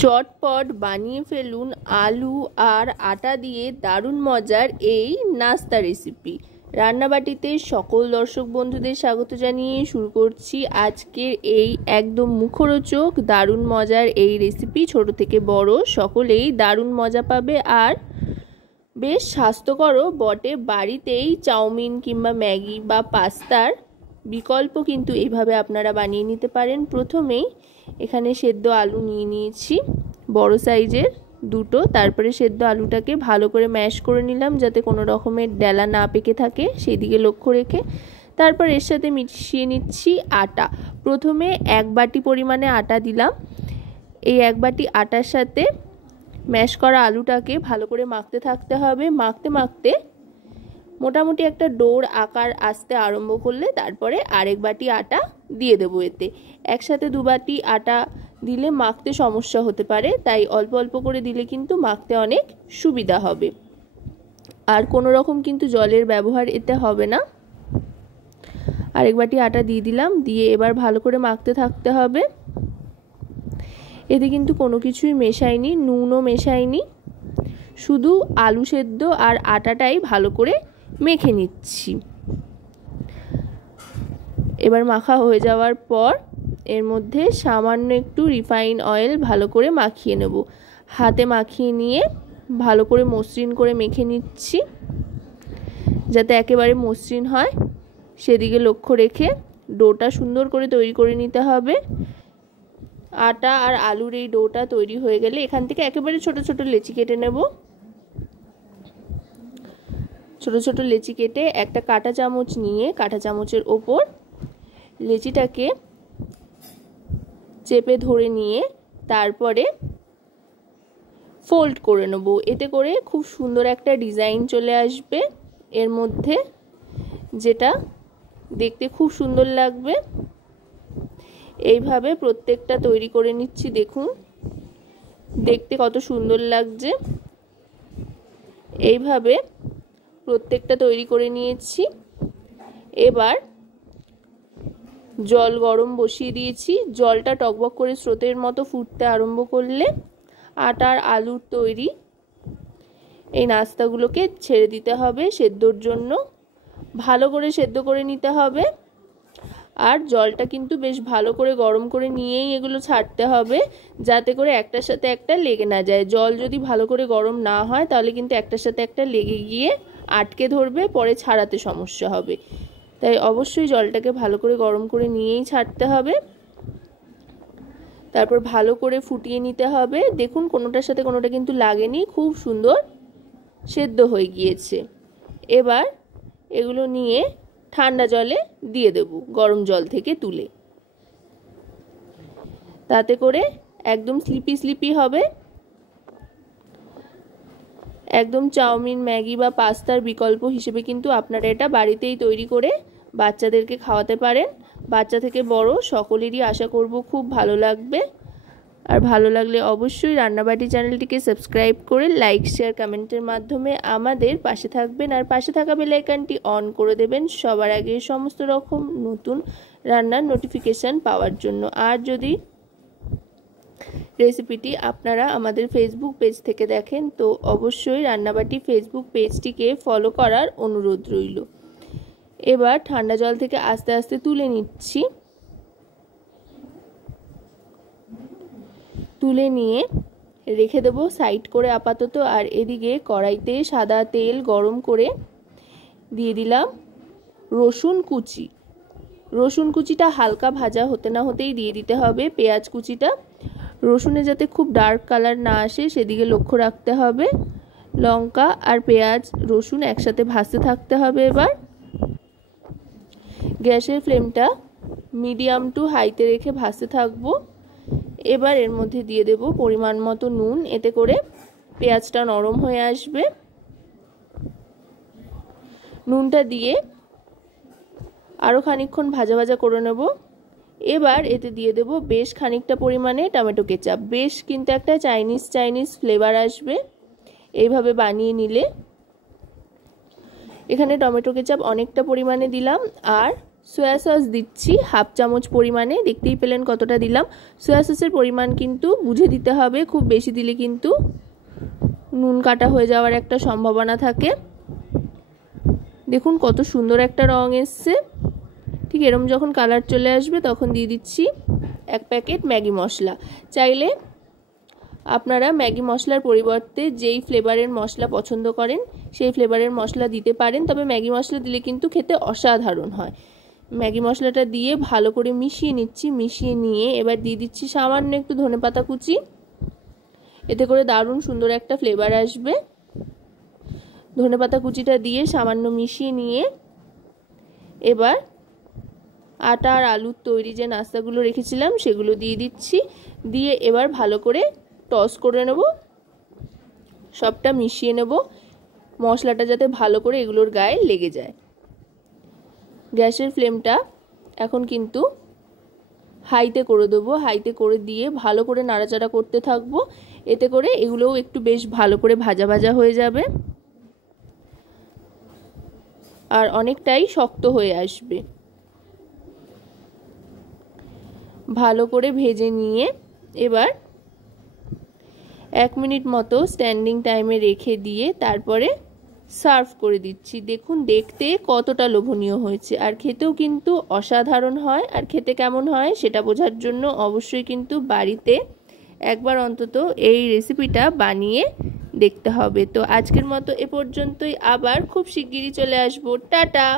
চটপট বানিয়ে ফেলুন আলু আর আটা দিয়ে দারুণ মজার এই নাস্তা রেসিপি। রান্নাবাটিতে সকল দর্শক বন্ধুদের স্বাগত জানিয়ে শুরু করছি আজকের এই একদম মুখরোচক দারুণ মজার এই রেসিপি। ছোট থেকে বড় সকলেই দারুণ মজা পাবে আর বেশ স্বাস্থ্যকরও বটে। বাড়িতেই চাউমিন কিংবা ম্যাগি বা পাস্তার বিকল্প কিন্তু এইভাবে আপনারা বানিয়ে নিতে পারেন। প্রথমেই এখানে সেদ্ধ আলু নিয়ে নিয়েছি বড় সাইজের দুটো। তারপরে সেদ্ধ আলুটাকে ভালো করে ম্যাশ করে নিলাম যাতে কোনো রকমের ডেলা না পেকে থাকে, সেই দিকে লক্ষ্য রেখে। তারপর এর সাথে মিশিয়ে নিচ্ছি আটা। প্রথমে 1 বাটি পরিমাণে আটা দিলাম। এই 1 বাটি আটার সাথে ম্যাশ করা আলুটাকে ভালো করে মাখতে থাকতে হবে। মাখতে মাখতে মোটামুটি একটা ডোর আকার আসতে আরম্ভ করলে তারপরে আরেক বাটি আটা দিয়ে দেবো। এতে একসাথে 2 বাটি আটা দিলে মাখতে সমস্যা হতে পারে, তাই অল্প অল্প করে দিলে কিন্তু মাখতে অনেক সুবিধা হবে। আর কোনো রকম কিন্তু জলের ব্যবহার এতে হবে না। আরেক বাটি আটা দিয়ে দিলাম, দিয়ে এবার ভালো করে মাখতে থাকতে হবে। এতে কিন্তু কোনো কিছুই মেশাইনি, নুনও মেশাইনি, শুধু আলু সেদ্ধ আর আটাটাই ভালো করে মেখে নিচ্ছি। এবার মাখা হয়ে যাওয়ার পর এর মধ্যে সামান্য একটু রিফাইন অয়েল ভালো করে মাখিয়ে নেব। হাতে মাখিয়ে নিয়ে ভালো করে মসৃণ করে মেখে নিচ্ছি যাতে একেবারে মসৃণ হয়, সেদিকে লক্ষ্য রেখে ডোটা সুন্দর করে তৈরি করে নিতে হবে। আটা আর আলুর এই ডোটা তৈরি হয়ে গেলে এখান থেকে একেবারে ছোট ছোট লেচি কেটে নেব। ছোট ছোট লেচি কেটে একটা কাঁটা চামচ নিয়ে কাঁটা চামচের ওপর লেচিটাকে চেপে ধরে নিয়ে তারপরে ফোল্ড করে নেব। এতে করে খুব সুন্দর একটা ডিজাইন চলে আসবে এর মধ্যে, যেটা দেখতে খুব সুন্দর লাগবে। এইভাবে প্রত্যেকটা তৈরি করে নিচ্ছি। দেখুন দেখতে কত সুন্দর লাগছে। এইভাবে প্রত্যেকটা তৈরি করে নিয়েছি। এবার জল গরম বসিয়ে দিয়েছি। জলটা টকবক করে স্রোতের মতো ফুটতে আরম্ভ করলে আটার আলুর তৈরি এই নাস্তাগুলোকে ছেড়ে দিতে হবে সেদ্ধর জন্য। ভালো করে সেদ্ধ করে নিতে হবে। আর জলটা কিন্তু বেশ ভালো করে গরম করে নিয়েই এগুলো ছাড়তে হবে যাতে করে একটার সাথে একটা লেগে না যায়। জল যদি ভালো করে গরম না হয় তাহলে কিন্তু একটার সাথে একটা লেগে গিয়ে আটকে ধরবে, পরে ছাড়াতে সমস্যা হবে। তাই অবশ্যই জলটাকে ভালো করে গরম করে নিয়েই ছাড়তে হবে। তারপর ভালো করে ফুটিয়ে নিতে হবে। দেখুন কোনোটার সাথে কোনোটা কিন্তু লাগেনি, খুব সুন্দর সেদ্ধ হয়ে গিয়েছে। এবার এগুলো নিয়ে ঠান্ডা জলে দিয়ে দেব, গরম জল থেকে তুলে। তাতে করে একদম স্লিপি স্লিপি হবে। একদম চাউমিন ম্যাগি বা পাস্তার বিকল্প হিসেবে কিন্তু আপনারা এটা বাড়িতেই তৈরি করে বাচ্চাদেরকে খাওয়াতে পারেন। বাচ্চা থেকে বড় সকলেরই আশা করব খুব ভালো লাগবে। আর ভালো লাগলে অবশ্যই রান্নাবাটি চ্যানেলটিকে সাবস্ক্রাইব করে লাইক শেয়ার কমেন্টের মাধ্যমে আমাদের পাশে থাকবেন। আর পাশে থাকা বেল আইকনটি অন করে দেবেন সবার আগে সমস্ত রকম নতুন রান্নার নোটিফিকেশান পাওয়ার জন্য। আর যদি রেসিপিটি আপনারা আমাদের ফেসবুক পেজ থেকে দেখেন তো অবশ্যই রান্নাবাটি ফেসবুক পেজটিকে ফলো করার অনুরোধ রইল। এবার ঠান্ডা জল থেকে আস্তে আস্তে তুলে নিচ্ছি। তুলে নিয়ে রেখে দেব সাইড করে আপাতত। আর এদিকে কড়াইতে সাদা তেল গরম করে দিয়ে দিলাম রসুন কুচি। রসুন কুচিটা হালকা ভাজা হতে না হতেই দিয়ে দিতে হবে পেঁয়াজ কুচিটা। রসুনে যাতে খুব ডার্ক কালার না আসে সেদিকে লক্ষ্য রাখতে হবে। লঙ্কা আর পেঁয়াজ রসুন একসাথে ভাজতে থাকতে হবে। এবার গ্যাসের ফ্লেমটা মিডিয়াম টু হাইতে রেখে ভাজতে থাকবো। এবার এর মধ্যে দিয়ে দেব পরিমাণ মতো নুন, এতে করে পেঁয়াজটা নরম হয়ে আসবে। নুনটা দিয়ে আরও খানিকক্ষণ ভাজা ভাজা করে নেব। এবার এতে দিয়ে দেব বেশ খানিকটা পরিমাণে টমেটো কেচাপ। বেশ কিন্তু একটা চাইনিজ ফ্লেভার আসবে এইভাবে বানিয়ে নিলে। এখানে টমেটো কেচাপ অনেকটা পরিমাণে দিলাম। আর সয়া সস দিচ্ছি হাফ চামচ পরিমাণে, দেখতেই পেলেন কতটা দিলাম। সয়া সসের পরিমাণ কিন্তু বুঝে দিতে হবে, খুব বেশি দিলে কিন্তু নুন কাটা হয়ে যাওয়ার একটা সম্ভাবনা থাকে। দেখুন কত সুন্দর একটা রং এসছে। ঠিক এরম যখন কালার চলে আসবে তখন দিয়ে দিচ্ছি 1 প্যাকেট ম্যাগি মশলা। চাইলে আপনারা ম্যাগি মশলার পরিবর্তে যেই ফ্লেভারের মশলা পছন্দ করেন সেই ফ্লেভারের মশলা দিতে পারেন, তবে ম্যাগি মশলা দিলে কিন্তু খেতে অসাধারণ হয়। ম্যাগি মশলাটা দিয়ে ভালো করে মিশিয়ে নিচ্ছি। মিশিয়ে নিয়ে এবার দিয়ে দিচ্ছি সামান্য একটু ধনেপাতা কুচি, এতে করে দারুণ সুন্দর একটা ফ্লেভার আসবে। ধনেপাতা কুচিটা দিয়ে সামান্য মিশিয়ে নিয়ে এবার আটা আর আলুর তৈরি যে নাস্তাগুলো রেখেছিলাম সেগুলো দিয়ে দিচ্ছি। দিয়ে এবার ভালো করে টস করে নেব, সবটা মিশিয়ে নেব, মশলাটা যাতে ভালো করে এগুলোর গায়ে লেগে যায়। গ্যাসের ফ্লেমটা এখন কিন্তু হাইতে করে দেবো। হাইতে করে দিয়ে ভালো করে নাড়াচাড়া করতে থাকবো, এতে করে এগুলোও একটু বেশ ভালো করে ভাজা ভাজা হয়ে যাবে আর অনেকটাই শক্ত হয়ে আসবে। ভালো করে ভেজে নিয়ে এবার 1 মিনিট মতো স্ট্যান্ডিং টাইমে রেখে দিয়ে তারপরে সার্ভ করে দিচ্ছি। দেখুন দেখতে কতটা লোভনীয় হয়েছে, আর খেতেও কিন্তু অসাধারণ হয়। আর খেতে কেমন হয় সেটা বোঝার জন্য অবশ্যই কিন্তু বাড়িতে একবার অন্তত এই রেসিপিটা বানিয়ে দেখতে হবে। তো আজকের মতো এ পর্যন্তই, আবার খুব শিগগিরই চলে আসবো। টাটা।